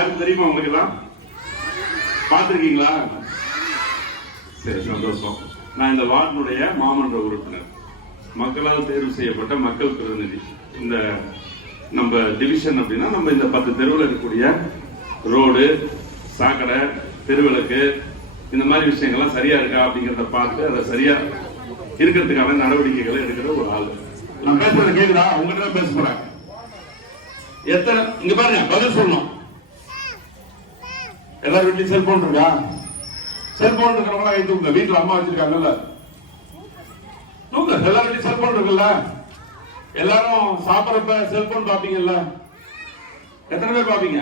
யாரும் தெரியுமா உங்களுக்கு எல்லாம்? பார்த்துருக்கீங்களா? சரி, சந்தோஷம். நான் இந்த வார்டுடைய மாமன்ற உறுப்பினர், மக்களால் தேர்வு செய்யப்பட்ட மக்கள் பிரதிநிதி. இந்த நம்ம டிவிஷன் அப்படின்னா நம்ம இந்த 10 தெருவில் இருக்கக்கூடிய ரோடு, சாக்கடை, தெருவிளக்கு, இந்த மாதிரி விஷயங்கள்லாம் சரியா இருக்கா அப்படிங்கிறத பார்த்து அதை சரியா இருக்கிறதுக்கான நடவடிக்கைகளை எடுக்கிற ஒரு ஆள். நான் பேசுறது கேக்குதா? உங்ககிட்ட பேச போறேன். எத்தனை இங்க பாருங்க, பதில் சொல்லணும். எல்லாரும் வீட்லயும் செல்போன் இருக்கா? செல்போன் இருக்கிறவங்க கை தூங்க. வீட்டுல அம்மா வச்சிருக்காங்கல்ல, தூங்க. எல்லாரும் வீட்லயும் செல்போன் இருக்குல்ல? எல்லாரும் சாப்பிடறப்ப செல்போன் பாப்பீங்கல்ல? எத்தனை பேர் பாப்பீங்க?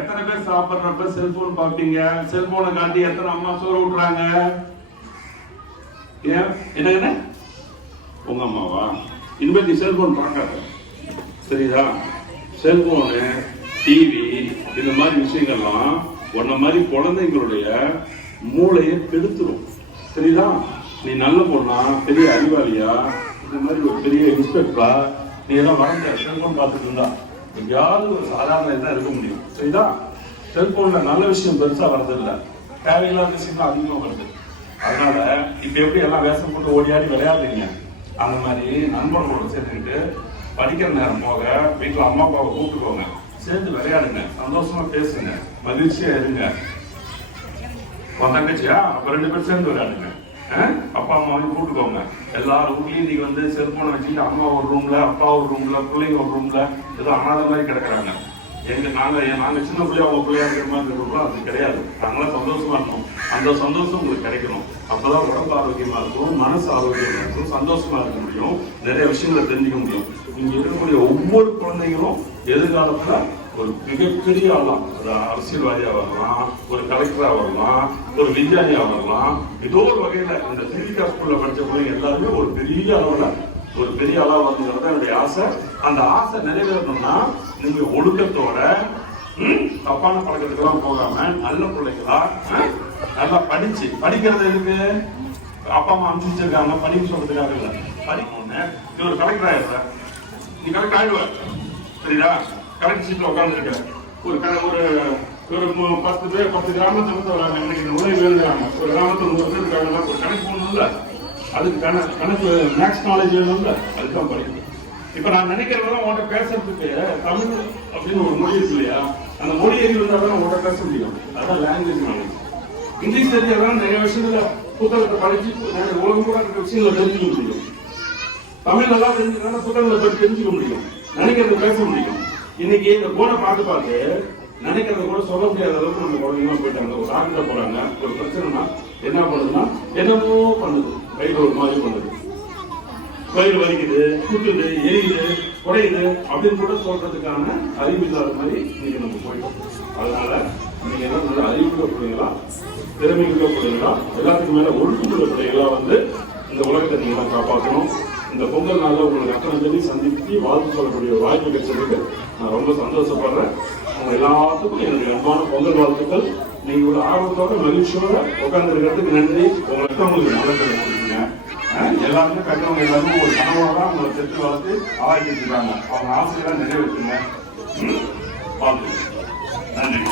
எத்தனை பேர் சாப்பிடுறப்ப செல்போன் பாப்பீங்க? செல்போனை காட்டி எத்தனை அம்மா சோறு விட்டுறாங்க? ஏன்? என்ன உங்க அம்மாவா? இனிமேல் நீ செல்போன் பார்க்காத, சரிதா? செல்போனு, டிவி, இந்த மாதிரி விஷயங்கள்லாம் உன்ன மாதிரி குழந்தைங்களுடைய மூளையை கெடுத்துரும், சரிதா? நீ நல்ல பொண்ணா, பெரிய அறிவாளியா, இந்த மாதிரி ஒரு பெரிய இன்ஸ்பெக்டரா நீ எல்லாம் வளர்ந்த செல்போன் பார்த்துட்டு இருந்தா எங்கேயாவது ஒரு சாதாரண இதான் இருக்க முடியும், சரிதா? செல்போன்ல நல்ல விஷயம் பெருசா வர்றது இல்லை, தேவையில்லாத விஷயம் தான் அதிகமா வருது. அதனால இப்ப எப்படி எல்லாம் வேஷம் போட்டு ஓடியாடி விளையாடுறீங்க, அந்த மாதிரி நண்பர்களோட சேர்த்துக்கிட்டு படிக்கிற நேரம் போக வீட்டுல அம்மா அப்பாவை கூப்பிட்டுக்கோங்க, சேர்ந்து விளையாடுங்க, சந்தோஷமா பேசுங்க, மகிழ்ச்சியா இருங்க. தங்கச்சியா அப்ப 2 பேரும் சேர்ந்து விளையாடுங்க. அப்பா அம்மாவையும் கூப்பிட்டுக்கோங்க. எல்லாரும் வீட்லயும் நீங்க வந்து செல்போனை வச்சுட்டு அம்மா ஒரு ரூம்ல, அப்பா ஒரு ரூம்ல, பிள்ளைங்க ஒரு ரூம்ல ஏதோ அனாத மாதிரி கிடக்குறாங்க. நாங்க சின்ன பிள்ளைய அவங்க பிள்ளையா இருக்கிற மாதிரி இருக்கிறோம், அது கிடையாது. நாங்களாம் சந்தோஷமா இருக்கணும். அந்த சந்தோஷம் உங்களுக்கு கிடைக்கணும். அப்பதான் உடம்பு ஆரோக்கியமா இருக்கும், மனசு ஆரோக்கியமா இருக்கும், சந்தோஷமா இருக்க முடியும், நிறைய விஷயங்களை தெரிஞ்சுக்க முடியும். இங்க இருக்கக்கூடிய ஒவ்வொரு குழந்தைகளும் எதிர்காலத்துல ஒரு மிகப்பெரிய ஆளாம், ஒரு அரசியல்வாதியா வரலாம், ஒரு கலெக்டரா வரலாம், ஒரு விஞ்ஞானியா வரலாம். ஏதோ ஒரு வகையில இந்த திரிகா ஸ்கூல்ல படிச்ச பிள்ளைங்க எல்லாருமே ஒரு பெரிய அளவுல ஒரு பெரிய அளவு வந்துங்கிறது என்னுடைய ஆசை. அந்த ஆசை நிறைவேறணும்னா நீங்க ஒழுக்கத்தோட தப்பான பழக்கத்துக்கெல்லாம் போகாம நல்ல பிள்ளைங்களா நல்லா படிச்சு, படிக்கிறது இருக்கு அப்பா அம்மா அனுப்பிச்சிருக்காங்க படிக்க சொல்றதுக்காக இல்ல, படிக்கணும்னு. நீ ஒரு கலெக்டர் ஆயிடுற, நீ கலெக்டர் ஆயிடுவ, சரிதா? கலெக்டர் சீட்ல உட்கார்ந்து இருக்க ஒரு 10 பேர் 10 கிராமத்துல இருந்து வராங்க, எனக்கு இந்த உதவி வேணுங்கிறாங்க. ஒரு கிராமத்துல 100 பேர் இருக்காங்க, ஒரு கணக்கு போகணும்ல, அதுக்கு கணக்கு மேக்ஸ் நாலேஜ் வேணும்ல, அதுதான் படிக்கணும். இப்ப நான் நினைக்கிறதெல்லாம் உங்கள்கிட்ட பேசுறதுக்கு தமிழ் அப்படின்னு ஒரு மொழி இருக்கு இல்லையா, அந்த மொழி இருந்தாதான் உங்கள்கிட்ட பேச முடியும். அதான் லாங்குவேஜ் நாலேஜ். இங்கிலீஷ் தெரிஞ்சாதான் நிறைய விஷயங்கள புத்தகத்தை படிச்சு உலகம் கூட இருக்கிற விஷயங்களை தெரிஞ்சுக்க முடியும். தமிழ் நல்லா தெரிஞ்சுக்கணும், புத்தகங்களை பற்றி தெரிஞ்சுக்க முடியும், நினைக்கிறத பேச முடியும். இன்னைக்கு இந்த போனை பார்த்து நினைக்கிறத கூட சொல்ல முடியாத அளவுக்கு நம்ம குழந்தைங்க போயிட்டாங்க. ஒரு டாக்டர் போறாங்க, ஒரு பிரச்சனைனா என்ன பண்ணுதுன்னா என்னமோ பண்ணுது, வயிறு ஒரு மாதிரி பண்ணுது, வயிறு வலிக்குது, குத்துது, எரியுது, குறையுது அப்படின்னு கூட சொல்றதுக்கான அறிவு இல்லாத மாதிரி இன்னைக்கு நம்ம போயிட்டோம். அதனால நீங்க என்ன நல்ல அறிவுள்ள பிள்ளைங்களா, திறமையுள்ள பிள்ளைங்களா, எல்லாத்துக்கும் மேல ஒழுக்கமுள்ள பிள்ளைங்களா வந்து இந்த உலகத்தை நீங்க காப்பாற்றணும். இந்த பொங்கல் நாளில் உங்களுக்கு அத்தனை பேரையும் சந்தித்து வாழ்த்து சொல்லக்கூடிய வாய்ப்பு கிடைச்சதுக்கு நான் ரொம்ப சந்தோஷப்படுறேன். அவங்க எல்லாத்துக்கும் என்னுடைய அன்பான பொங்கல் வாழ்த்துக்கள். நீங்க ஒரு ஆர்வத்தோட மகிழ்ச்சியோட உட்கார்ந்து இருக்கிறதுக்கு நன்றி. உங்களுக்கு நல்ல கொடுத்தீங்க. எல்லாருமே கட்டவங்க எல்லாருமே ஒரு கனவோட உங்களை பெற்று வளர்த்து ஆராய்ச்சி இருக்காங்க. அவங்க ஆசையெல்லாம் நிறைவேற்றுங்க. வாழ்த்து. நன்றி.